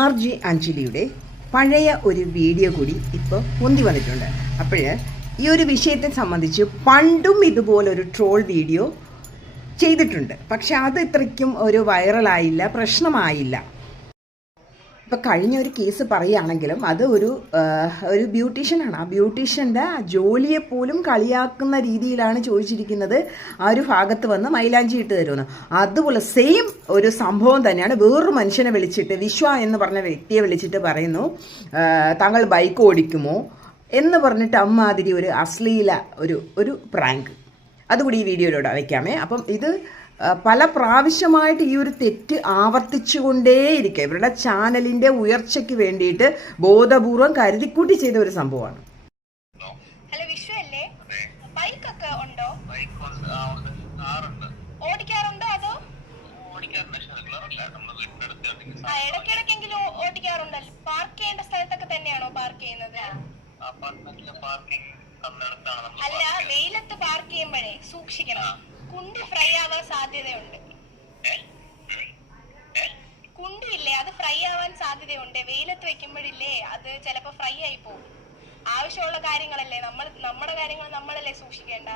RJ അഞ്ജലിയുടെ പഴയ ഒരു video കൂടി ഇപ്പോൾ പൊന്തി വന്നിട്ടുണ്ട്. അപ്പോൾ ഈ ഒരു വിഷയത്തെ സംബന്ധിച്ച് പണ്ടും ഇതുപോലൊരു ട്രോൾ വീഡിയോ ചെയ്തിട്ടുണ്ട്. പക്ഷെ അത് ഇത്രയ്ക്കും ഒരു വൈറലായില്ല, പ്രശ്നമായില്ല. ഇപ്പോൾ കഴിഞ്ഞ ഒരു കേസ് പറയുകയാണെങ്കിലും അത് ഒരു ബ്യൂട്ടീഷ്യനാണ്. ആ ബ്യൂട്ടീഷ്യൻ്റെ ജോലിയെപ്പോലും കളിയാക്കുന്ന രീതിയിലാണ് ചോദിച്ചിരിക്കുന്നത്. ആ ഒരു ഭാഗത്ത് വന്ന് മൈലാഞ്ചി ഇട്ട് തരുമെന്ന്. അതുപോലെ സെയിം ഒരു സംഭവം തന്നെയാണ് വേറൊരു മനുഷ്യനെ വിളിച്ചിട്ട്, വിശ്വ എന്ന് പറഞ്ഞ വ്യക്തിയെ വിളിച്ചിട്ട് പറയുന്നു, താങ്കൾ ബൈക്ക് ഓടിക്കുമോ എന്ന് പറഞ്ഞിട്ട് അമ്മാതിരി ഒരു അശ്ലീല ഒരു പ്രാങ്ക്. അതുകൂടി ഈ വീഡിയോയിലൂടെ വയ്ക്കാമേ. അപ്പം ഇത് പല പ്രാവശ്യമായിട്ട് ഈ ഒരു തെറ്റ് ആവർത്തിച്ചുകൊണ്ടേയിരിക്കുക. ഇവരുടെ ചാനലിന്റെ ഉയർച്ചയ്ക്ക് വേണ്ടിയിട്ട് ബോധപൂർവം കരുതിക്കൂട്ടി ചെയ്ത ഒരു സംഭവമാണ്. ഹലോ, വിഷു അല്ലേ? ബൈക്കൊക്കെ ഉണ്ടോ? ഓടിക്കാറുണ്ടോ? അതോ ഇടയ്ക്കിടയ്ക്കെങ്കിലും ഓടിക്കാറുണ്ടല്ലോ? പാർക്ക് ചെയ്യേണ്ട സ്ഥലത്തൊക്കെ തന്നെയാണോ പാർക്ക് ചെയ്യുന്നത്? അല്ല, വെയിലത്ത് പാർക്ക് ചെയ്യുമ്പോഴേ സൂക്ഷിക്കണം. കുണ്ട് ഫ്രൈ ആവാൻ സാധ്യതയുണ്ട്. കുണ്ടില്ലേ, അത് ഫ്രൈ ആവാൻ സാധ്യതയുണ്ട്. വെയിലത്ത് വെക്കുമ്പോഴില്ലേ അത് ചിലപ്പോ ഫ്രൈ ആയി പോകും. ആവശ്യമുള്ള കാര്യങ്ങളല്ലേ, നമ്മുടെ കാര്യങ്ങൾ നമ്മളല്ലേ സൂക്ഷിക്കേണ്ട.